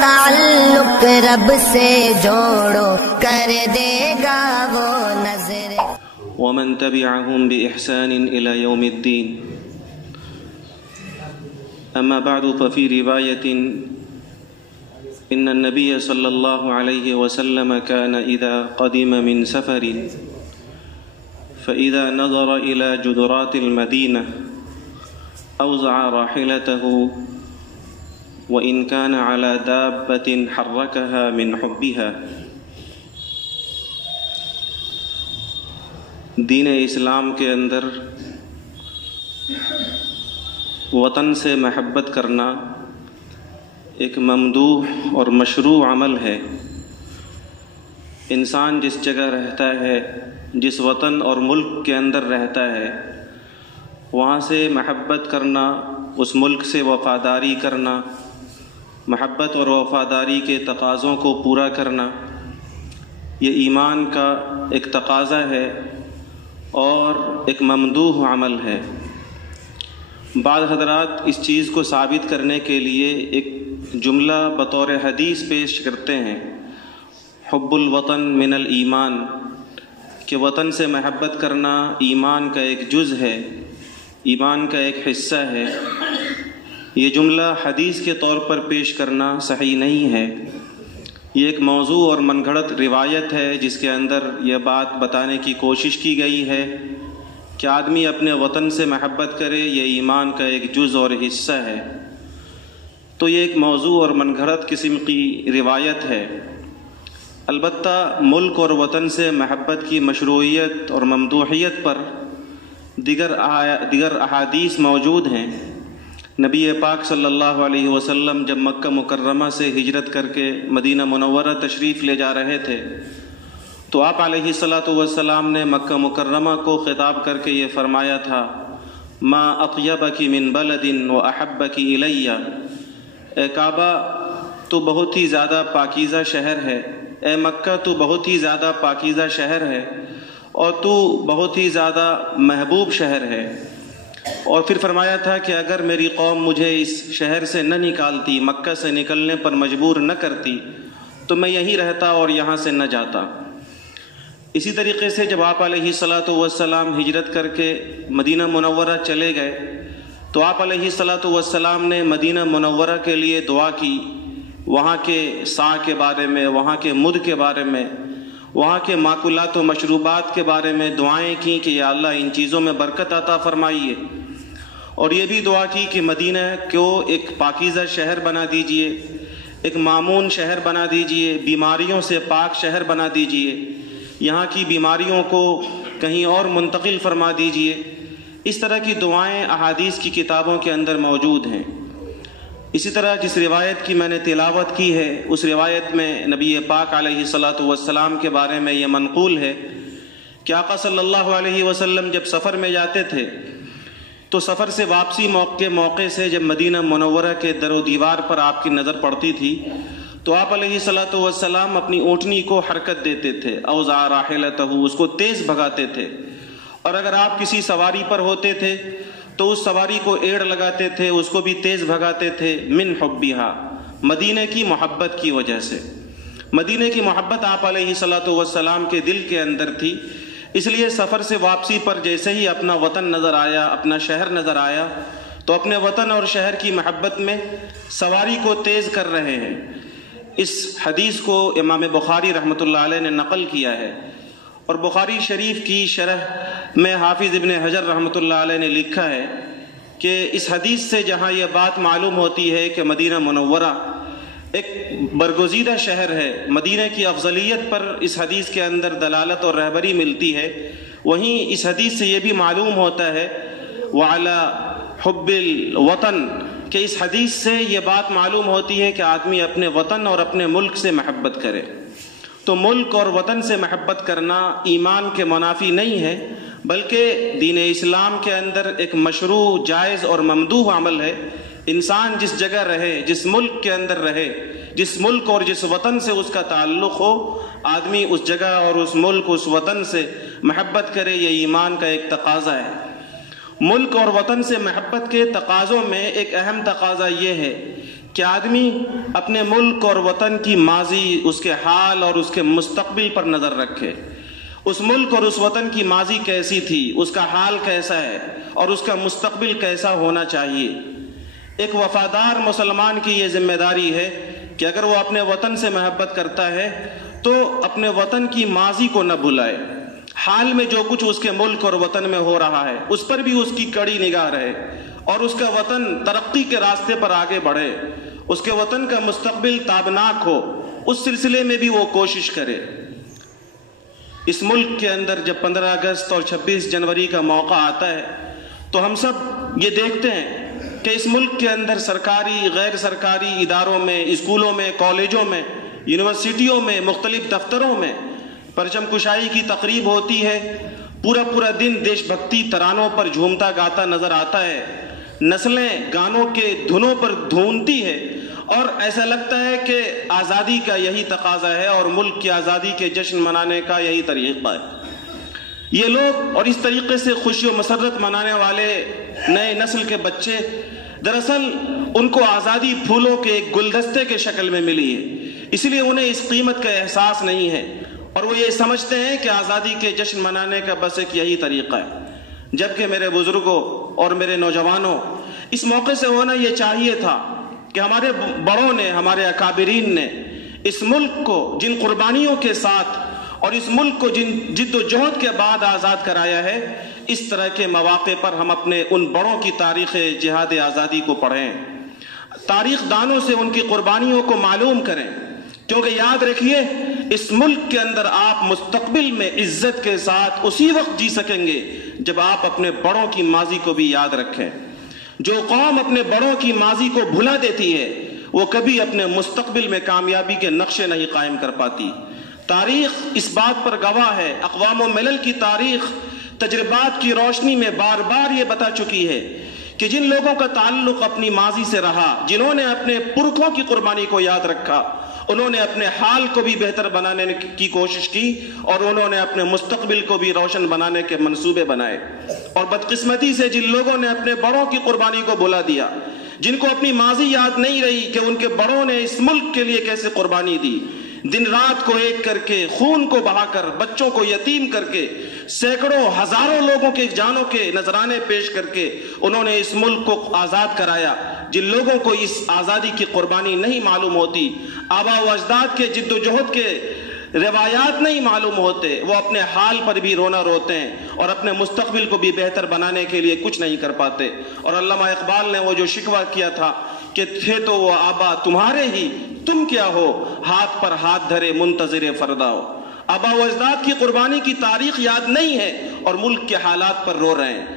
تعلق رب سے جوڑو کر دے گا وہ نظر. ومن تبعهم بإحسان إلى يوم الدين. أما بعد ففي رواية إن النبي صلى الله عليه وسلم كان إذا قدم من سفر فإذا نظر إلى جدرات المدينة أوزع راحلته وإن كان على دابة حركها من حبها. دین اسلام کے اندر وطن سے محبت کرنا ایک ممدوح اور مشروع عمل ہے. انسان جس جگہ رہتا ہے، جس وطن اور ملک کے اندر رہتا ہے، وہاں سے محبت کرنا، اس ملک سے وفاداری کرنا، محبت اور وفاداری کے تقاضوں کو پورا کرنا، یہ ایمان کا ایک تقاضا ہے اور ایک ممدوح عمل ہے. بعض حضرات اس چیز کو ثابت کرنے کے لیے ایک جملہ بطور حدیث پیش کرتے ہیں، حب الوطن من الایمان، کہ وطن سے محبت کرنا ایمان کا ایک جز ہے، ایمان کا ایک حصہ ہے. یہ جملہ حدیث کے طور پر پیش کرنا صحیح نہیں ہے. یہ ایک موضوع اور من گھڑت روایت ہے جس کے اندر یہ بات بتانے کی کوشش کی گئی ہے کہ آدمی اپنے وطن سے محبت کرے، یہ ایمان کا ایک جز اور حصہ ہے. تو یہ ایک موضوع اور من گھڑت قسم کی روایت ہے. البتہ ملک اور وطن سے محبت کی مشروعیت اور ممدوحیت پر دیگر احادیث موجود ہیں. نبی پاک صلی اللہ علیہ وسلم جب مکہ مکرمہ سے ہجرت کر کے مدینہ منورہ تشریف لے جا رہے تھے تو آپ علیہ الصلاۃ والسلام نے مکہ مکرمہ کو خطاب کر کے یہ فرمایا تھا، ما اطیبک من بلد واحبک الی. اے کعبہ تو بہت ہی زیادہ پاکیزہ شہر ہے، اے مکہ تو بہت ہی زیادہ پاکیزہ شہر ہے اور تو بہت ہی زیادہ محبوب شہر ہے. اور پھر فرمایا تھا کہ اگر میری قوم مجھے اس شہر سے نہ نکالتی، مکہ سے نکلنے پر مجبور نہ کرتی، تو میں یہیں رہتا اور یہاں سے نہ جاتا. اسی طریقے سے جب آپ علیہ الصلاۃ والسلام ہجرت کر کے مدینہ منورہ چلے گئے تو آپ علیہ الصلاۃ والسلام نے مدینہ منورہ کے لیے دعا کی، وہاں کے سا کے بارے میں، وہاں کے مد کے بارے میں، وہاں کے ماکولات و مشروبات کے بارے میں دعائیں کی کہ یا اللہ ان چیزوں میں برکت عطا فرمائیے. اور یہ بھی دعا کی کہ مدینہ کو ایک پاکیزہ شہر بنا دیجئے، ایک مامون شہر بنا دیجئے، بیماریوں سے پاک شہر بنا دیجئے، یہاں کی بیماریوں کو کہیں اور منتقل فرما دیجئے. اس طرح کی دعائیں احادیث کی کتابوں کے اندر موجود ہیں. اسی طرح جس روایت کی میں نے تلاوت کی ہے اس روایت میں نبی پاک علیہ الصلاۃ والسلام کے بارے میں یہ منقول ہے کہ آقا صلی اللہ علیہ وسلم جب سفر میں جاتے تھے تو سفر سے واپسی موقع سے جب مدینہ منورہ کے در و دیوار پر آپ کی نظر پڑتی تھی تو آپ علیہ الصلاۃ والسلام اپنی اونٹنی کو حرکت دیتے تھے، اوزع راحلتہ، اس کو تیز بھگاتے تھے. اور اگر آپ کسی سواری پر ہوتے تھے تو اس سواری کو ایڑ لگاتے تھے، اس کو بھی تیز بھگاتے تھے، من حبھا، مدینہ کی محبت کی وجہ سے. مدینہ کی محبت آپ علیہ الصلاۃ والسلام کے دل کے اندر تھی. اس لیے سفر سے واپسی پر جیسے ہی اپنا وطن نظر آیا، اپنا شہر نظر آیا تو اپنے وطن اور شہر کی محبت میں سواری کو تیز کر رہے ہیں. اس حدیث کو امام بخاری رحمۃ اللہ علیہ نے نقل کیا ہے. اور بخاری شریف کی شرح میں حافظ ابن حجر رحمۃ اللہ علیہ نے لکھا ہے کہ اس حدیث سے جہاں یہ بات معلوم ہوتی ہے کہ مدینہ منورہ ایک برگزیدہ شہر ہے، مدینہ کی افضلیت پر اس حدیث کے اندر دلالت اور رہبری ملتی ہے، وہیں اس حدیث سے یہ بھی معلوم ہوتا ہے وعلی حب الوطن، کہ اس حدیث سے یہ بات معلوم ہوتی ہے کہ آدمی اپنے وطن اور اپنے ملک سے محبت کرے. تو ملک اور وطن سے محبت کرنا ایمان کے منافی نہیں ہے، بلکہ دین اسلام کے اندر ایک مشروع، جائز اور ممدوح عمل ہے. انسان جس جگہ رہے، جس ملک کے اندر رہے، جس ملک اور جس وطن سے اس کا تعلق ہو، آدمی اس جگہ اور اس ملک، اس وطن سے محبت کرے. یہ ایمان کا ایک تقاضا ہے. ملک اور وطن سے محبت کے تقاضوں میں ایک اہم تقاضا یہ ہے کہ آدمی اپنے ملک اور وطن کی ماضی، اس کے حال اور اس کے مستقبل پر نظر رکھے. اس ملک اور اس وطن کی ماضی کیسی تھی، اس کا حال کیسا ہے اور اس کا مستقبل کیسا ہونا چاہیے. ایک وفادار مسلمان کی یہ ذمہ داری ہے کہ اگر وہ اپنے وطن سے محبت کرتا ہے تو اپنے وطن کی ماضی کو نہ بھلائے. حال میں جو کچھ اس کے ملک اور وطن میں ہو رہا ہے اس پر بھی اس کی کڑی نگاہ رہے اور اس کا وطن ترقی کے راستے پر آگے بڑھے، اس کے وطن کا مستقبل تابناک ہو، اس سلسلے میں بھی وہ کوشش کرے. اس ملک کے اندر جب 15 اگست اور 26 جنوری کا موقع آتا ہے تو ہم سب یہ دیکھتے ہیں کہ اس ملک کے اندر سرکاری، غیر سرکاری اداروں میں، اسکولوں میں، کالجوں میں، یونیورسٹیوں میں، مختلف دفتروں میں پرچم کشائی کی تقریب ہوتی ہے. پورا دن دیش بھکتی ترانوں پر جھومتا گاتا نظر آتا ہے. نسلیں گانوں کے دھنوں پر دھونتی ہے اور ایسا لگتا ہے کہ آزادی کا یہی تقاضا ہے اور ملک کی آزادی کے جشن منانے کا یہی طریقہ ہے. یہ لوگ اور اس طریقے سے خوشی و مسرت منانے والے نئے نسل کے بچے دراصل ان کو آزادی پھولوں کے ایک گلدستے کے شکل میں ملی ہے، اس لیے انہیں اس قیمت کا احساس نہیں ہے اور وہ یہ سمجھتے ہیں کہ آزادی کے جشن منانے کا بس ایک یہی طریقہ ہے. جبکہ میرے بزرگوں اور میرے نوجوانوں، اس موقع سے ہونا یہ چاہیے تھا کہ ہمارے بڑوں نے، ہمارے اکابرین نے اس ملک کو جن قربانیوں کے ساتھ اور اس ملک کو جن جد و جہد کے بعد آزاد کرایا ہے، اس طرح کے مواقع پر ہم اپنے ان بڑوں کی تاریخ جہاد آزادی کو پڑھیں، تاریخ دانوں سے ان کی قربانیوں کو معلوم کریں. کیونکہ یاد رکھیے، اس ملک کے اندر آپ مستقبل میں عزت کے ساتھ اسی وقت جی سکیں گے جب آپ اپنے بڑوں کی ماضی کو بھی یاد رکھیں. جو قوم اپنے بڑوں کی ماضی کو بھلا دیتی ہے وہ کبھی اپنے مستقبل میں کامیابی کے نقشے نہیں قائم کر پاتی. تاریخ اس بات پر گواہ ہے، اقوام و ملل کی تاریخ تجربات کی روشنی میں بار بار یہ بتا چکی ہے کہ جن لوگوں کا تعلق اپنی ماضی سے رہا، جنہوں نے اپنے پرکھوں کی قربانی کو یاد رکھا، انہوں نے اپنے حال کو بھی بہتر بنانے کی کوشش کی اور انہوں نے اپنے مستقبل کو بھی روشن بنانے کے منصوبے بنائے. اور بدقسمتی سے جن لوگوں نے اپنے بڑوں کی قربانی کو بھلا دیا، جن کو اپنی ماضی یاد نہیں رہی کہ ان کے بڑوں نے اس ملک کے لیے کیسے قربانی دی، دن رات کو ایک کر کے، خون کو بہا کر، بچوں کو یتیم کر کے، سینکڑوں ہزاروں لوگوں کے جانوں کے نذرانے پیش کر کے انہوں نے اس ملک کو آزاد کرایا. جن لوگوں کو اس آزادی کی قربانی نہیں معلوم ہوتی، آبا و اجداد کے جد و جہد کے روایات نہیں معلوم ہوتے، وہ اپنے حال پر بھی رونا روتے ہیں اور اپنے مستقبل کو بھی بہتر بنانے کے لیے کچھ نہیں کر پاتے. اور علامہ اقبال نے وہ جو شکوہ کیا تھا کہ تھے تو وہ آبا تمہارے ہی، تم کیا ہو، ہاتھ پر ہاتھ دھرے منتظر فردا ہو. آبا و اجداد کی قربانی کی تاریخ یاد نہیں ہے اور ملک کے حالات پر رو رہے ہیں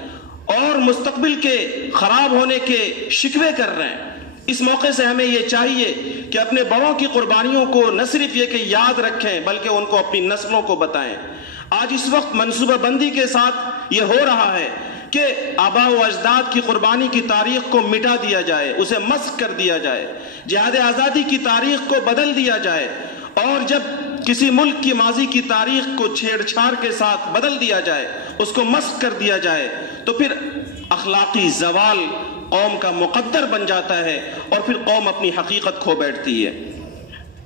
اور مستقبل کے خراب ہونے کے شکوے کر رہے ہیں. اس موقع سے ہمیں یہ چاہیے کہ اپنے بڑوں کی قربانیوں کو نہ صرف یہ کہ یاد رکھیں بلکہ ان کو اپنی نسلوں کو بتائیں. آج اس وقت منصوبہ بندی کے ساتھ یہ ہو رہا ہے کہ آبا و اجداد کی قربانی کی تاریخ کو مٹا دیا جائے، اسے مسخ کر دیا جائے، جہاد آزادی کی تاریخ کو بدل دیا جائے. اور جب کسی ملک کی ماضی کی تاریخ کو چھیڑ چھاڑ کے ساتھ بدل دیا جائے، اس کو مسخ کر دیا جائے، تو پھر اخلاقی زوال قوم کا مقدر بن جاتا ہے اور پھر قوم اپنی حقیقت کھو بیٹھتی ہے.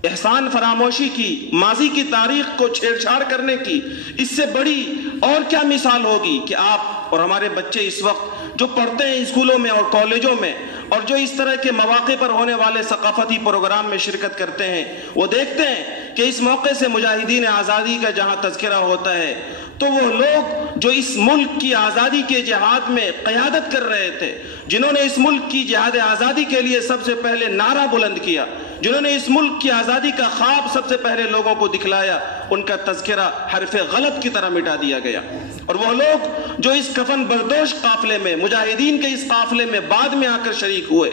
احسان فراموشی کی، ماضی کی تاریخ کو چھیڑ چھاڑ کرنے کی اس سے بڑی اور کیا مثال ہوگی کہ آپ اور ہمارے بچے اس وقت جو پڑھتے ہیں اسکولوں میں اور کالجوں میں اور جو اس طرح کے مواقع پر ہونے والے ثقافتی پروگرام میں شرکت کرتے ہیں، وہ دیکھتے ہیں کہ اس موقع سے مجاہدین آزادی کا جہاں تذکرہ ہوتا ہے تو وہ لوگ جو اس ملک کی آزادی کے جہاد میں قیادت کر رہے تھے، جنہوں نے اس ملک کی جہاد آزادی کے لیے سب سے پہلے نعرہ بلند کیا، جنہوں نے اس ملک کی آزادی کا خواب سب سے پہلے لوگوں کو دکھلایا، ان کا تذکرہ حرف غلط کی طرح مٹا دیا گیا. اور وہ لوگ جو اس کفن بردوش قافلے میں، مجاہدین کے اس قافلے میں بعد میں آ کر شریک ہوئے،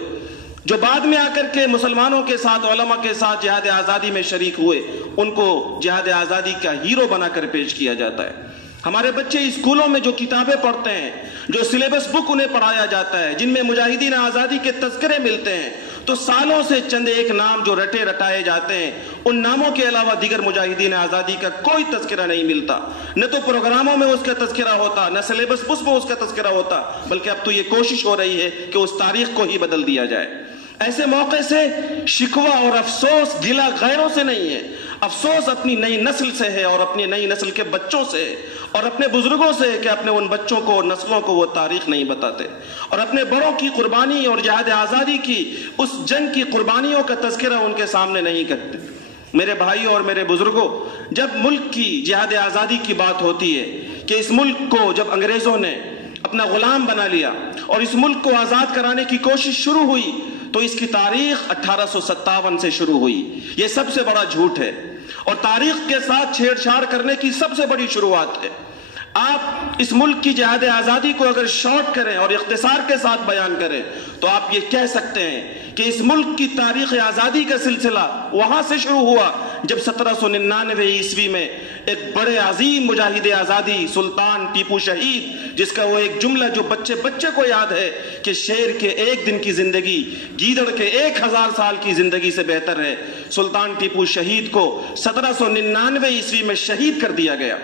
جو بعد میں آ کر کے مسلمانوں کے ساتھ، علماء کے ساتھ جہاد آزادی میں شریک ہوئے، ان کو جہاد آزادی کا ہیرو بنا کر پیش کیا جاتا ہے. ہمارے بچے اسکولوں میں جو کتابیں پڑھتے ہیں، جو سلیبس بک انہیں پڑھایا جاتا ہے، جن میں مجاہدین آزادی کے تذکرے ملتے ہیں، تو سالوں سے چند ایک نام جو رٹے رٹائے جاتے ہیں، ان ناموں کے علاوہ دیگر مجاہدین آزادی کا کوئی تذکرہ نہیں ملتا. نہ تو پروگراموں میں اس کا تذکرہ ہوتا، نہ سلیبس بک میں اس کا تذکرہ ہوتا، بلکہ اب تو یہ کوشش ہو رہی ہے کہ اس تاریخ کو ہی بدل دیا جائے. ایسے موقع سے شکوہ اور افسوس گلہ غیروں سے نہیں ہے، افسوس اپنی نئی نسل سے ہے اور اپنی نئی نسل کے بچوں سے ہے اور اپنے بزرگوں سے ہے کہ اپنے ان بچوں کو اور نسلوں کو وہ تاریخ نہیں بتاتے اور اپنے بڑوں کی قربانی اور جہاد آزادی کی اس جنگ کی قربانیوں کا تذکرہ ان کے سامنے نہیں کرتے۔ میرے بھائیوں اور میرے بزرگوں، جب ملک کی جہاد آزادی کی بات ہوتی ہے کہ اس ملک کو جب انگریزوں نے اپنا غلام بنا لیا اور اس ملک کو آزاد کرانے کی کوشش شروع ہوئی تو اس کی تاریخ 1857 سے شروع ہوئی۔ یہ سب سے بڑا جھوٹ ہے اور تاریخ کے ساتھ چھیڑ چھاڑ کرنے کی سب سے بڑی شروعات ہے۔ آپ اس ملک کی جہاد آزادی کو اگر شارٹ کریں اور اختصار کے ساتھ بیان کریں تو آپ یہ کہہ سکتے ہیں کہ اس ملک کی تاریخ آزادی کا سلسلہ وہاں سے شروع ہوا جب 1799 عیسوی میں ایک بڑے عظیم مجاہد آزادی سلطان ٹیپو شہید، جس کا وہ ایک جملہ جو بچے بچے کو یاد ہے کہ شیر کے ایک دن کی زندگی گیدڑ کے 1000 سال کی زندگی سے بہتر ہے، سلطان ٹیپو شہید کو 1799 عیسوی میں شہید کر دیا گیا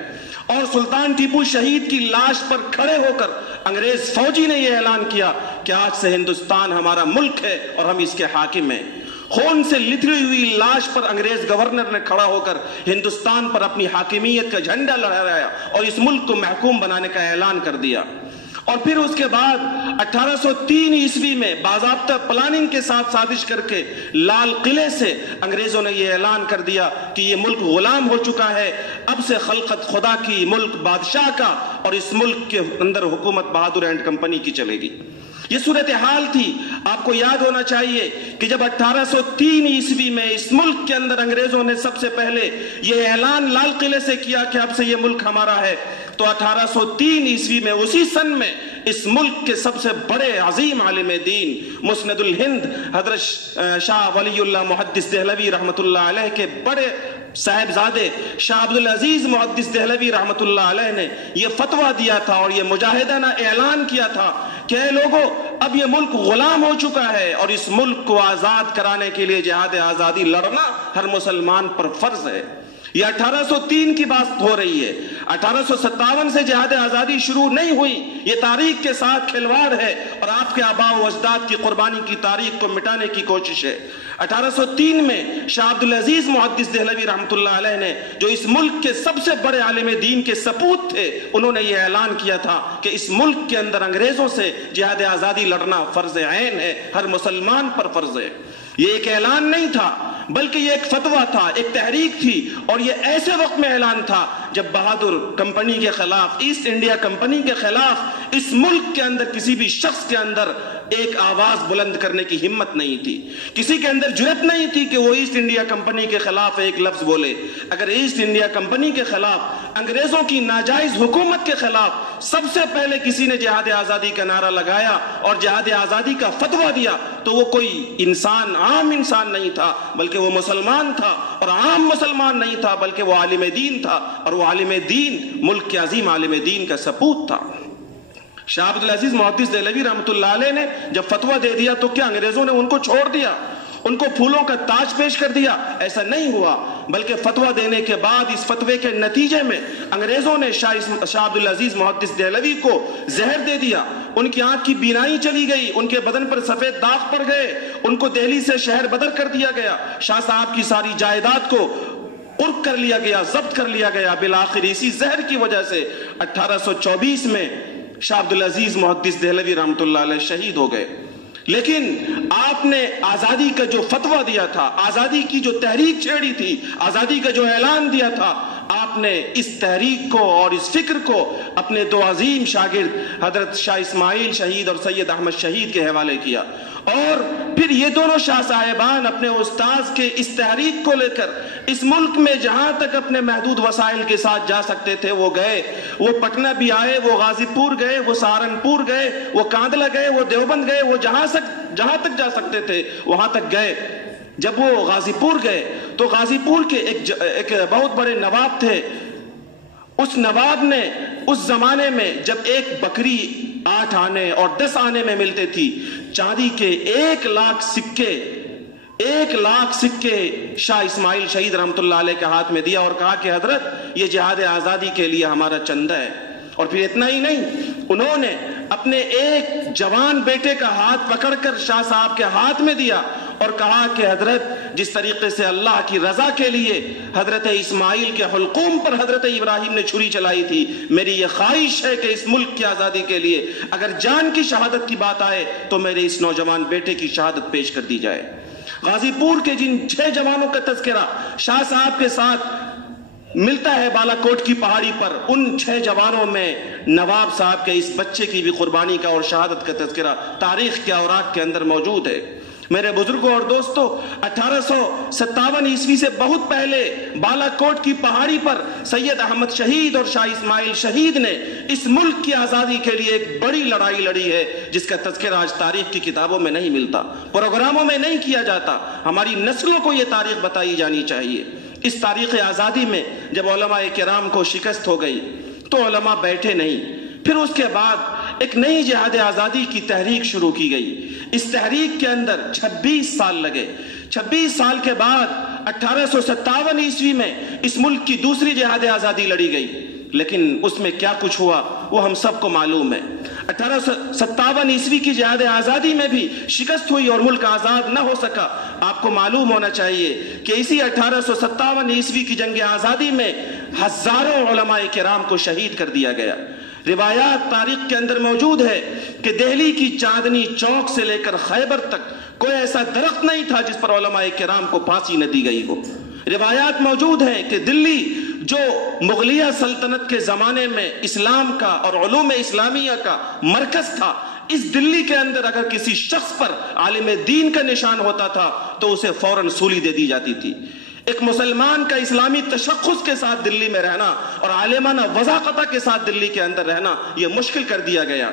اور سلطان ٹیپو شہید کی لاش پر کھڑے ہو کر انگریز فوجی نے یہ اعلان کیا کہ آج سے ہندوستان ہمارا ملک ہے اور ہم اس کے حاکم ہیں۔ خون سے لتھڑی ہوئی لاش پر انگریز گورنر نے کھڑا ہو کر ہندوستان پر اپنی حاکمیت کا جھنڈا لہرایا اور اس ملک کو محکوم بنانے کا اعلان کر دیا۔ اور پھر اس کے بعد 1803 عیسوی میں باضابطہ پلاننگ کے ساتھ سازش کر کے لال قلعے سے انگریزوں نے یہ اعلان کر دیا کہ یہ ملک غلام ہو چکا ہے، اب سے خلقت خدا کی، ملک بادشاہ کا، اور اس ملک کے اندر حکومت بہادر اینڈ کمپنی کی چلے گی۔ یہ صورتحال تھی۔ آپ کو یاد ہونا چاہیے کہ جب 1803 عیسوی میں اس ملک کے اندر انگریزوں نے سب سے پہلے یہ اعلان لال قلعے سے کیا کہ اب سے یہ ملک ہمارا ہے، تو 1803 عیسوی میں اسی سن میں اس ملک کے سب سے بڑے عظیم عالم دین مسند الہند حضرت شاہ ولی اللہ محدث دہلوی رحمۃ اللہ علیہ کے بڑے صاحبزادے شاہ عبدالعزیز محدث دہلوی رحمۃ اللہ علیہ نے یہ فتویٰ دیا تھا اور یہ مجاہدانہ اعلان کیا تھا کہ اے لوگو، اب یہ ملک غلام ہو چکا ہے اور اس ملک کو آزاد کرانے کے لیے جہاد آزادی لڑنا ہر مسلمان پر فرض ہے۔ یہ 1803 کی بات ہو رہی ہے، 1857 سے جہاد آزادی شروع نہیں ہوئی۔ یہ تاریخ کے ساتھ کھلواڑ ہے اور آپ کے آباء و اجداد کی قربانی کی تاریخ کو مٹانے کی کوشش ہے۔ 1803 میں شاہ عبدالعزیز محدث دہلوی رحمۃ اللہ علیہ نے، جو اس ملک کے سب سے بڑے عالم دین کے سپوت تھے، انہوں نے یہ اعلان کیا تھا کہ اس ملک کے اندر انگریزوں سے جہاد آزادی لڑنا فرض عین ہے، ہر مسلمان پر فرض ہے۔ یہ ایک اعلان نہیں تھا بلکہ یہ ایک فتویٰ تھا، ایک تحریک تھی، اور یہ ایسے وقت میں اعلان تھا جب بہادر کمپنی کے خلاف، ایسٹ انڈیا کمپنی کے خلاف اس ملک کے اندر کسی بھی شخص کے اندر ایک آواز بلند کرنے کی ہمت نہیں تھی، کسی کے اندر جرأت نہیں تھی کہ وہ ایسٹ انڈیا کمپنی کے خلاف ایک لفظ بولے۔ اگر ایسٹ انڈیا کمپنی کے خلاف، انگریزوں کی ناجائز حکومت کے خلاف سب سے پہلے کسی نے جہاد آزادی کا نعرہ لگایا اور جہاد آزادی کا فتویٰ دیا تو وہ کوئی انسان، عام انسان نہیں تھا، بلکہ وہ مسلمان تھا، اور عام مسلمان نہیں تھا بلکہ وہ عالم دین تھا، اور وہ عالم دین ملک کے عظیم عالم دین کا سپوت تھا۔ شاہ عبدالعزیز محدث دہلوی رحمۃ اللہ علیہ نے جب فتویٰ دے دیا تو کیا انگریزوں نے ان کو چھوڑ دیا، ان کو پھولوں کا تاج پیش کر دیا؟ ایسا نہیں ہوا، بلکہ فتویٰ دینے کے بعد اس فتوے کے نتیجے میں انگریزوں نے شاہ عبدالعزیز محدث دہلوی کو زہر دے دیا، ان کی آنکھ کی بینائی چلی گئی، ان کے بدن پر سفید داغ پڑ گئے، ان کو دہلی سے شہر بدر کر دیا گیا، شاہ صاحب کی ساری جائیداد کو قرق کر لیا گیا، ضبط کر لیا گیا۔ بالآخر اسی زہر کی وجہ سے 1824 میں شاہ عبدالعزیز محدث دہلوی رحمۃ اللہ علیہ شہید ہو گئے۔ لیکن آپ نے آزادی کا جو فتویٰ دیا تھا، آزادی کی جو تحریک چھیڑی تھی، آزادی کا جو اعلان دیا تھا، آپ نے اس تحریک کو اور اس فکر کو اپنے دو عظیم شاگرد حضرت شاہ اسماعیل شہید اور سید احمد شہید کے حوالے کیا، اور پھر یہ دونوں شاہ صاحبان اپنے استاذ کے اس تحریک کو لے کر اس ملک میں جہاں تک اپنے محدود وسائل کے ساتھ جا سکتے تھے وہ گئے۔ وہ پٹنہ بھی آئے، وہ غازی پور گئے، وہ سہارنپور گئے، وہ کاندلہ گئے، وہ دیوبند گئے، وہ جہاں تک جا سکتے تھے وہاں تک گئے۔ جب وہ غازی پور گئے تو غازی پور کے ایک بہت بڑے نواب تھے، اس نواب نے اس زمانے میں جب ایک بکری 8 آنے اور 10 آنے میں ملتے تھی، چاندی کے 1,00,000 سکے شاہ اسماعیل شہید رحمۃ اللہ علیہ کے ہاتھ میں دیا اور کہا کہ حضرت یہ جہاد آزادی کے لیے ہمارا چندہ ہے۔ اور پھر اتنا ہی نہیں، انہوں نے اپنے ایک جوان بیٹے کا ہاتھ پکڑ کر شاہ صاحب کے ہاتھ میں دیا اور کہا کہ حضرت جس طریقے سے اللہ کی رضا کے لیے حضرت اسماعیل کے حلقوم پر حضرت ابراہیم نے چھری چلائی تھی، میری یہ خواہش ہے کہ اس ملک کی آزادی کے لیے اگر جان کی شہادت کی بات آئے تو میرے اس نوجوان بیٹے کی شہادت پیش کر دی جائے۔ غازی پور کے جن 6 جوانوں کا تذکرہ شاہ صاحب کے ساتھ ملتا ہے بالا کوٹ کی پہاڑی پر، ان 6 جوانوں میں نواب صاحب کے اس بچے کی بھی قربانی کا اور شہادت کا تذکرہ تاریخ کے اوراق کے اندر موجود ہے۔ میرے بزرگوں اور دوستوں، 1857 عیسوی سے بہت پہلے بالا کوٹ کی پہاڑی پر سید احمد شہید اور شاہ اسماعیل شہید نے اس ملک کی آزادی کے لیے ایک بڑی لڑائی لڑی ہے، جس کا تذکرہ آج تاریخ کی کتابوں میں نہیں ملتا، پروگراموں میں نہیں کیا جاتا۔ ہماری نسلوں کو یہ تاریخ بتائی جانی چاہیے۔ اس تاریخ آزادی میں جب علماء کرام کو شکست ہو گئی تو علماء بیٹھے نہیں، پھر اس کے بعد ایک نئی جہاد آزادی کی تحریک شروع کی گئی۔ اس تحریک کے اندر 26 سال لگے۔ 26 سال کے بعد 1857 عیسوی میں اس ملک کی دوسری جہاد آزادی لڑی گئی، لیکن اس میں کیا کچھ ہوا وہ ہم سب کو معلوم ہے۔ 1857 عیسوی کی جہاد آزادی میں بھی شکست ہوئی اور ملک آزاد نہ ہو سکا۔ آپ کو معلوم ہونا چاہیے کہ اسی 1857 عیسوی کی جنگ آزادی میں ہزاروں علماء کرام کو شہید کر دیا گیا۔ روایات تاریخ کے اندر موجود ہے کہ دہلی کی چاندنی چوک سے لے کر خیبر تک کوئی ایسا درخت نہیں تھا جس پر علماء کرام کو پھانسی نہ دی گئی ہو۔ روایات موجود ہیں کہ دلی جو مغلیہ سلطنت کے زمانے میں اسلام کا اور علوم اسلامیہ کا مرکز تھا، اس دلی کے اندر اگر کسی شخص پر عالم دین کا نشان ہوتا تھا تو اسے فوراً سولی دے دی جاتی تھی۔ ایک مسلمان کا اسلامی تشخص کے ساتھ دلی میں رہنا اور عالمانہ وضاحت کے ساتھ دلی کے اندر رہنا یہ مشکل کر دیا گیا۔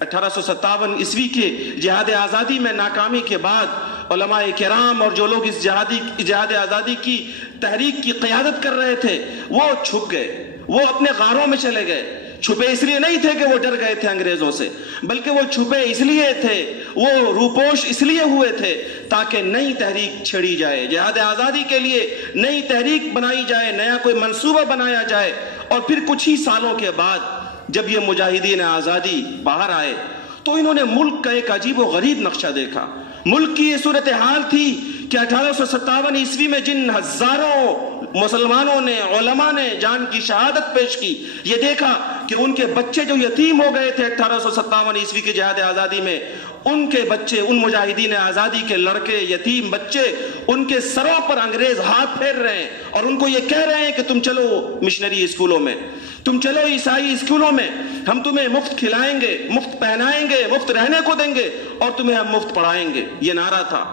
1857 عیسوی کے جہاد آزادی میں ناکامی کے بعد علماء کرام اور جو لوگ اس جہاد آزادی کی تحریک کی قیادت کر رہے تھے وہ چھپ گئے، وہ اپنے غاروں میں چلے گئے۔ چھپے اس لیے نہیں تھے کہ وہ ڈر گئے تھے انگریزوں سے، بلکہ وہ چھپے اس لیے تھے، وہ روپوش اس لیے ہوئے تھے تاکہ نئی تحریک چھڑی جائے، جہاد آزادی کے لیے نئی تحریک بنائی جائے، نیا کوئی منصوبہ بنایا جائے۔ اور پھر کچھ ہی سالوں کے بعد جب یہ مجاہدین آزادی باہر آئے تو انہوں نے ملک کا ایک عجیب و غریب نقشہ دیکھا۔ ملک کی یہ صورتحال تھی کہ 1857 عیسوی میں جن ہزاروں مسلمانوں نے، علماء نے جان کی شہادت پیش کی، یہ دیکھا کہ ان کے بچے جو یتیم ہو گئے تھے 1857 عیسوی کی جہاد آزادی میں، ان کے بچے، ان مجاہدین آزادی کے لڑکے، یتیم بچے، ان کے سروں پر انگریز ہاتھ پھیر رہے ہیں اور ان کو یہ کہہ رہے ہیں کہ تم چلو مشنری اسکولوں میں، تم چلو عیسائی اسکولوں میں، ہم تمہیں مفت کھلائیں گے، مفت پہنائیں گے، مفت رہنے کو دیں گے اور تمہیں ہم مفت پڑھائیں گے۔ یہ نعرہ تھا۔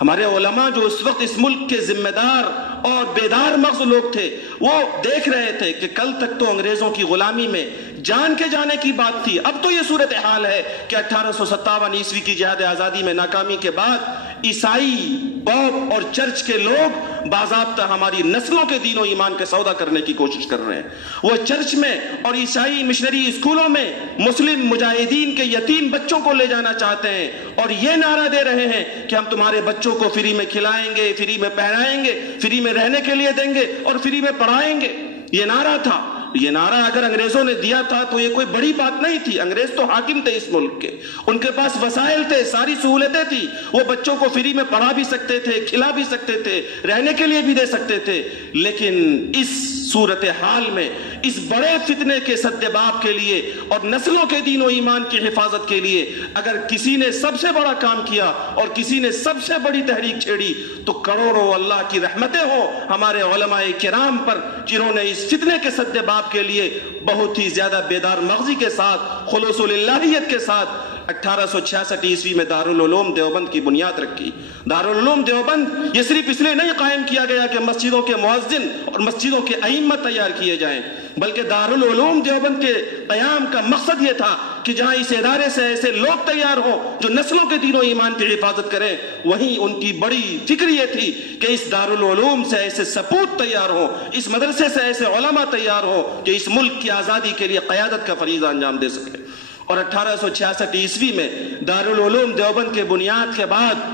ہمارے علماء جو اس وقت اس ملک کے ذمہ دار اور بیدار مغز لوگ تھے وہ دیکھ رہے تھے کہ کل تک تو انگریزوں کی غلامی میں جان کے جانے کی بات تھی، اب تو یہ صورتحال ہے کہ 1857 عیسوی کی جہاد آزادی میں ناکامی کے بعد عیسائی، پوپ اور چرچ کے لوگ باضابطہ ہماری نسلوں کے دین و ایمان کے سودا کرنے کی کوشش کر رہے ہیں۔ وہ چرچ میں اور عیسائی مشنری اسکولوں میں مسلم مجاہدین کے یتیم بچوں کو لے جانا چاہتے ہیں اور یہ نعرہ دے رہے ہیں کہ ہم تمہارے بچوں کو فری میں کھلائیں گے، فری میں پہنائیں گے، فری میں رہنے کے لیے دیں گے اور فری میں پڑھائیں گے۔ یہ نعرہ تھا۔ یہ نعرہ اگر انگریزوں نے دیا تھا تو یہ کوئی بڑی بات نہیں تھی، انگریز تو حاکم تھے اس ملک کے، ان کے پاس وسائل تھے، ساری سہولتیں تھی، وہ بچوں کو فری میں پڑھا بھی سکتے تھے، کھلا بھی سکتے تھے، رہنے کے لیے بھی دے سکتے تھے۔ لیکن اس صورتحال میں، اس بڑے فتنے کے سدباب کے لیے اور نسلوں کے دین و ایمان کی حفاظت کے لیے اگر کسی نے سب سے بڑا کام کیا اور کسی نے سب سے بڑی تحریک چھیڑی تو کروڑوں اللہ کی رحمتیں ہوں ہمارے علماء کرام پر، جنہوں نے اس فتنے کے سدباب کے لیے بہت ہی زیادہ بیدار مغزی کے ساتھ، خلوص اللہیت کے ساتھ 1866 عیسوی میں دارالعلوم دیوبند کی بنیاد رکھی۔ دارالعلوم دیوبند یہ صرف اس لیے نہیں قائم کیا گیا کہ مسجدوں کے مؤذن اور مسجدوں کے ائمہ تیار کیے جائیں، بلکہ دارالعلوم دیوبند کے قیام کا مقصد یہ تھا کہ جہاں اس ادارے سے ایسے لوگ تیار ہوں جو نسلوں کے دین و ایمان کی حفاظت کریں، وہیں ان کی بڑی فکر یہ تھی کہ اس دارالعلوم سے ایسے سپوت تیار ہوں، اس مدرسے سے ایسے علماء تیار ہوں جو اس ملک کی آزادی کے لیے قیادت کا فریضہ انجام دے سکے۔ اور 1866 عیسوی میں دارالعلوم دیوبند کے بنیاد کے بعد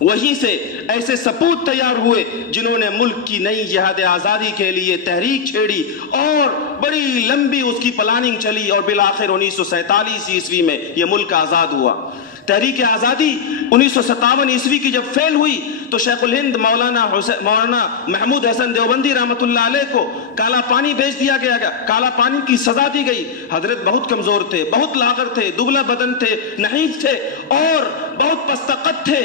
وہیں سے ایسے سپوت تیار ہوئے جنہوں نے ملک کی نئی جہاد آزادی کے لیے تحریک چھیڑی اور بڑی لمبی اس کی پلاننگ چلی اور بالآخر 1947 عیسوی میں یہ ملک آزاد ہوا۔ تحریک آزادی 1957 عیسوی کی جب فیل ہوئی تو شیخ الہند مولانا محمود حسن دیوبندی رحمۃ اللہ علیہ کو کالا پانی بھیج دیا گیا، کالا پانی کی سزا دی گئی۔ حضرت بہت کمزور تھے، بہت لاغر تھے، دبلا بدن تھے، نحیف تھے اور بہت پستقت تھے۔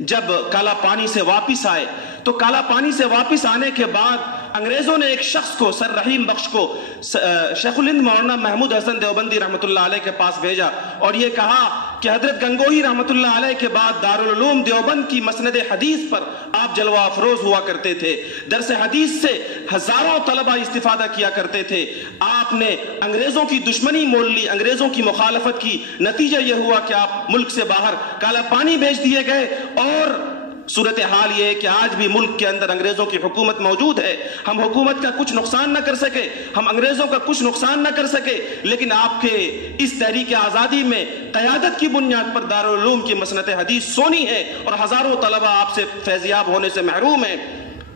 جب کالا پانی سے واپس آئے تو کالا پانی سے واپس آنے کے بعد انگریزوں نے ایک شخص کو، سر رحیم بخش کو، شیخ الہند مولانا محمود حسن دیوبندی رحمۃ اللہ علیہ کے پاس بھیجا اور یہ کہا کہ حضرت گنگوہی رحمۃ اللہ علیہ کے بعد دارالعلوم دیوبند کی مسند حدیث پر آپ جلوہ افروز ہوا کرتے تھے، درس حدیث سے ہزاروں طلبہ استفادہ کیا کرتے تھے۔ آپ نے انگریزوں کی دشمنی مول لی، انگریزوں کی مخالفت کی، نتیجہ یہ ہوا کہ آپ ملک سے باہر کالا پانی بھیج دیے گئے اور صورتحال یہ ہے کہ آج بھی ملک کے اندر انگریزوں کی حکومت موجود ہے۔ ہم حکومت کا کچھ نقصان نہ کر سکے، ہم انگریزوں کا کچھ نقصان نہ کر سکے، لیکن آپ کے اس تحریک آزادی میں قیادت کی بنیاد پر دارالعلوم کی مسند حدیث سونی ہے اور ہزاروں طلبہ آپ سے فیضیاب ہونے سے محروم ہیں۔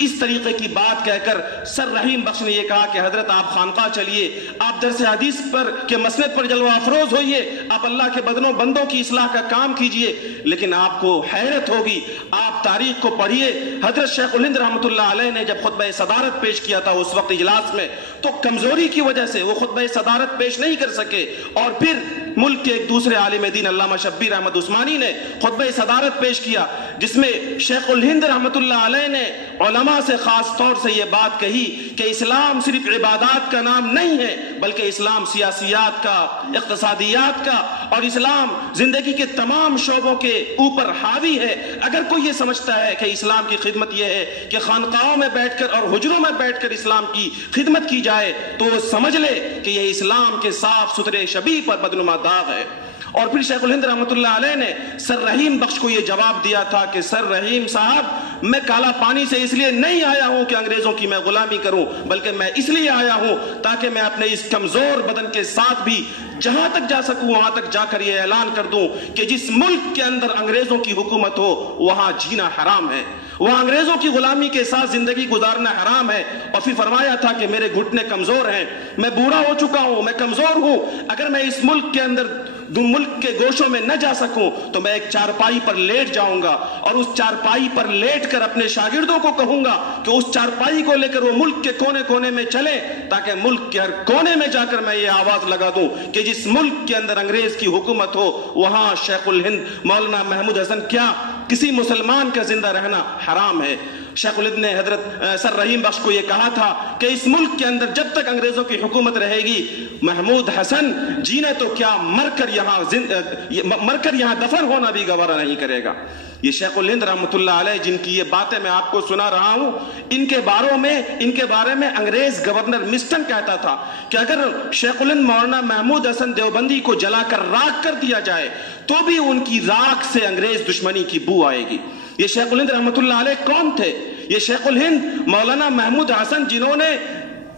اس طریقے کی بات کہہ کر سر رحیم بخش نے یہ کہا کہ حضرت آپ خانقاہ چلیے، آپ درس حدیث پر کے مسند پر جلوہ افروز ہوئیے، آپ اللہ کے بندوں کی اصلاح کا کام کیجئے۔ لیکن آپ کو حیرت ہوگی، آپ تاریخ کو پڑھیے، حضرت شیخ الہند رحمۃ اللہ علیہ نے جب خطبہ صدارت پیش کیا تھا اس وقت اجلاس میں تو کمزوری کی وجہ سے وہ خطبہ صدارت پیش نہیں کر سکے، اور پھر ملک کے ایک دوسرے عالم دین علامہ شبیر احمد عثمانی نے خطبہ صدارت پیش کیا جس میں شیخ الہند رحمۃ اللہ علیہ نے علماء سے خاص طور سے یہ بات کہی کہ اسلام صرف عبادات کا نام نہیں ہے بلکہ اسلام سیاسیات کا، اقتصادیات کا اور اسلام زندگی کے تمام شعبوں کے اوپر حاوی ہے۔ اگر کوئی یہ سمجھتا ہے کہ اسلام کی خدمت یہ ہے کہ خانقاہوں میں بیٹھ کر اور حجروں میں بیٹھ کر اسلام کی خدمت کی جائے تو وہ سمجھ لے کہ یہ اسلام کے صاف ستھرے شبیہ پر بدنما داغ ہے۔ اور پھر شیخ الہند رحمۃ اللہ علیہ نے سر رحیم بخش کو یہ جواب دیا تھا کہ سر رحیم صاحب، میں کالا پانی سے اس لیے نہیں آیا ہوں کہ انگریزوں کی میں غلامی کروں، بلکہ میں اس لیے آیا ہوں تاکہ میں اپنے اس کمزور بدن کے ساتھ بھی جہاں تک جا سکوں وہاں تک جا کر یہ اعلان کر دوں کہ جس ملک کے اندر انگریزوں کی حکومت ہو وہاں جینا حرام ہے، وہاں انگریزوں کی غلامی کے ساتھ زندگی گزارنا حرام ہے۔ اور پھر فرمایا تھا کہ میرے گھٹنے کمزور ہیں، میں بوڑھا ہو چکا ہوں، میں کمزور ہوں، اگر میں اس ملک کے اندر ملک کے گوشوں میں نہ جا سکوں تو میں ایک چارپائی پر لیٹ جاؤں گا اور اس چارپائی پر لیٹ کر اپنے شاگردوں کو کہوں گا کہ اس چارپائی کو لے کر وہ ملک کے کونے کونے میں چلے تاکہ ملک کے ہر کونے میں جا کر میں یہ آواز لگا دوں کہ جس ملک کے اندر انگریز کی حکومت ہو وہاں شیخ الہند مولانا محمود حسن کیا کسی مسلمان کا زندہ رہنا حرام ہے۔ شیخ الہند نے حضرت سر رحیم بخش کو یہ کہا تھا کہ اس ملک کے اندر جب تک انگریزوں کی حکومت رہے گی محمود حسن جینا تو کیا مر کر یہاں دفن ہونا بھی گوارا نہیں کرے گا۔ یہ شیخ الہند رحمۃ اللہ علیہ جن کی یہ باتیں میں آپ کو سنا رہا ہوں، ان کے بارے میں انگریز گورنر مسٹن کہتا تھا کہ اگر شیخ الہند مولانا محمود حسن دیوبندی کو جلا کر راکھ کر دیا جائے تو بھی ان کی راکھ سے انگریز دشمنی کی بو آئے گی۔ یہ شیخ الہند رحمۃ اللہ علیہ کون تھے؟ یہ شیخ الہند مولانا محمود حسن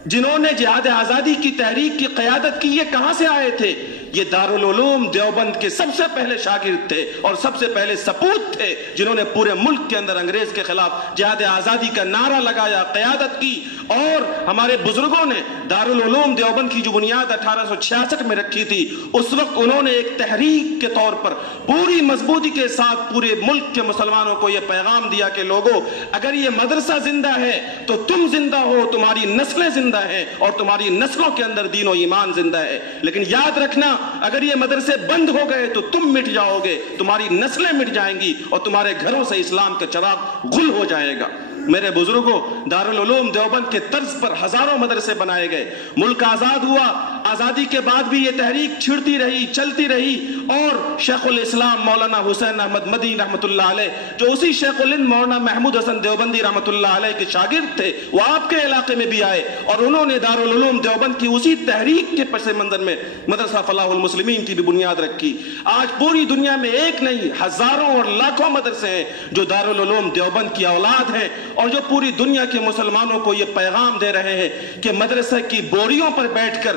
جنہوں نے جہاد آزادی کی تحریک کی قیادت کی، یہ کہاں سے آئے تھے؟ یہ دارالعلوم دیوبند کے سب سے پہلے شاگرد تھے اور سب سے پہلے سپوت تھے جنہوں نے پورے ملک کے اندر انگریز کے خلاف جہاد آزادی کا نعرہ لگایا، قیادت کی۔ اور ہمارے بزرگوں نے دارالعلوم دیوبند کی جو بنیاد 1866 میں رکھی تھی اس وقت انہوں نے ایک تحریک کے طور پر پوری مضبوطی کے ساتھ پورے ملک کے مسلمانوں کو یہ پیغام دیا کہ لوگوں اگر یہ مدرسہ زندہ ہے تو تم زندہ ہو، تمہاری نسلیں زندہ ہیں اور تمہاری نسلوں کے اندر دین و ایمان زندہ ہے، لیکن یاد رکھنا اگر یہ مدرسے بند ہو گئے تو تم مٹ جاؤ گے، تمہاری نسلیں مٹ جائیں گی اور تمہارے گھروں سے اسلام کا چراغ غل ہو جائے گا۔ میرے بزرگوں، دارالعلوم دیوبند کے طرز پر ہزاروں مدرسے بنائے گئے، ملک آزاد ہوا، آزادی کے بعد بھی یہ تحریک چھڑتی رہی، چلتی رہی، اور شیخ الاسلام مولانا حسین احمد مدنی رحمۃ اللہ علیہ جو اسی شیخ الہند مولانا محمود حسن دیوبندی رحمۃ اللہ علیہ کے شاگرد تھے وہ آپ کے علاقے میں بھی آئے اور انہوں نے دارالعلوم دیوبند کی اسی تحریک کے پس منظر میں مدرسہ فلاح المسلمین کی بھی بنیاد رکھی۔ آج پوری دنیا میں ایک نہیں ہزاروں اور لاکھوں مدرسے ہیں جو دارالعلوم دیوبند کی اولاد ہیں اور جو پوری دنیا کے مسلمانوں کو یہ پیغام دے رہے ہیں کہ مدرسہ کی بوریوں پر بیٹھ کر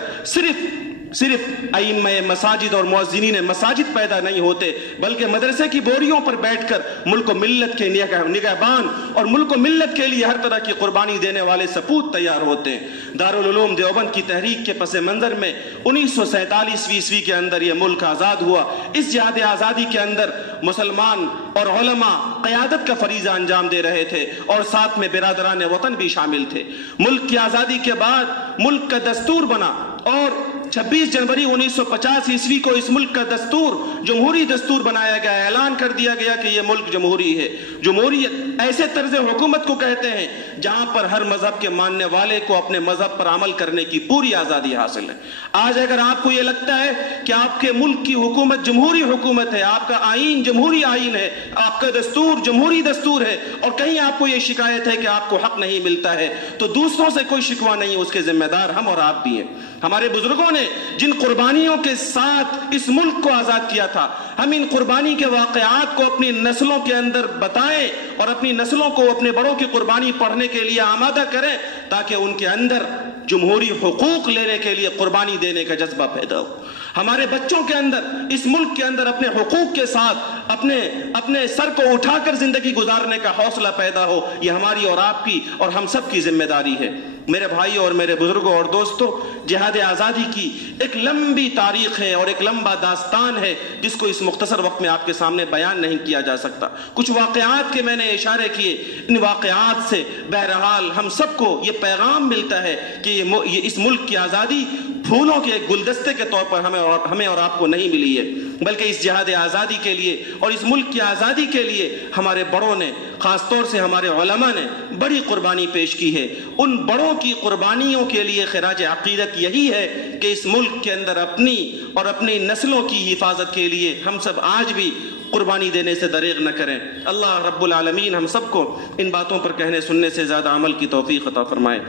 صرف ائمہ مساجد اور مؤذنین مساجد پیدا نہیں ہوتے، بلکہ مدرسے کی بوریوں پر بیٹھ کر ملک و ملت کے نگہبان اور ملک و ملت کے لیے ہر طرح کی قربانی دینے والے سپوت تیار ہوتے ہیں۔ دارالعلوم دیوبند کی تحریک کے پس منظر میں 1947 عیسوی کے اندر یہ ملک آزاد ہوا۔ اس جہاد آزادی کے اندر مسلمان اور علماء قیادت کا فریضہ انجام دے رہے تھے اور ساتھ میں برادران وطن بھی شامل تھے۔ ملک کی آزادی کے بعد ملک کا دستور بنا اور 26 جنوری 1950 عیسوی کو اس ملک کا دستور جمہوری دستور بنایا گیا، اعلان کر دیا گیا کہ یہ ملک جمہوری ہے۔ جمہوریت ایسے طرز حکومت کو کہتے ہیں جہاں پر ہر مذہب کے ماننے والے کو اپنے مذہب پر عمل کرنے کی پوری آزادی حاصل ہے۔ آج اگر آپ کو یہ لگتا ہے کہ آپ کے ملک کی حکومت جمہوری حکومت ہے، آپ کا آئین جمہوری آئین ہے، آپ کا دستور جمہوری دستور ہے، اور کہیں آپ کو یہ شکایت ہے کہ آپ کو حق نہیں ملتا ہے، تو دوسروں سے کوئی شکوہ نہیں، اس کے ذمہ دار ہم اور آپ بھی ہیں۔ ہمارے بزرگوں نے جن قربانیوں کے ساتھ اس ملک کو آزاد کیا تھا، ہم ان قربانی کے واقعات کو اپنی نسلوں کے اندر بتائیں اور اپنی نسلوں کو اپنے بڑوں کی قربانی پڑھنے کے لیے آمادہ کریں، تاکہ ان کے اندر جمہوری حقوق لینے کے لیے قربانی دینے کا جذبہ پیدا ہو۔ ہمارے بچوں کے اندر اس ملک کے اندر اپنے حقوق کے ساتھ اپنے سر کو اٹھا کر زندگی گزارنے کا حوصلہ پیدا ہو۔ یہ ہماری اور آپ کی اور ہم سب کی ذمہ داری ہے۔ میرے بھائیوں اور میرے بزرگوں اور دوستوں، جہاد آزادی کی ایک لمبی تاریخ ہے اور ایک لمبا داستان ہے جس کو اس مختصر وقت میں آپ کے سامنے بیان نہیں کیا جا سکتا۔ کچھ واقعات کے میں نے اشارے کیے، ان واقعات سے بہرحال ہم سب کو یہ پیغام ملتا ہے کہ یہ اس ملک کی آزادی پھولوں کے ایک گلدستے کے طور پر ہمیں اور آپ کو نہیں ملی ہے، بلکہ اس جہاد آزادی کے لیے اور اس ملک کی آزادی کے لیے ہمارے بڑوں نے، خاص طور سے ہمارے علماء نے بڑی قربانی پیش کی ہے۔ ان بڑوں کی قربانیوں کے لیے خراج عقیدت یہی ہے کہ اس ملک کے اندر اپنی اور اپنی نسلوں کی حفاظت کے لیے ہم سب آج بھی قربانی دینے سے دریغ نہ کریں۔ اللہ رب العالمین ہم سب کو ان باتوں پر کہنے سننے سے زیادہ عمل کی توفیق عطا فرمائے۔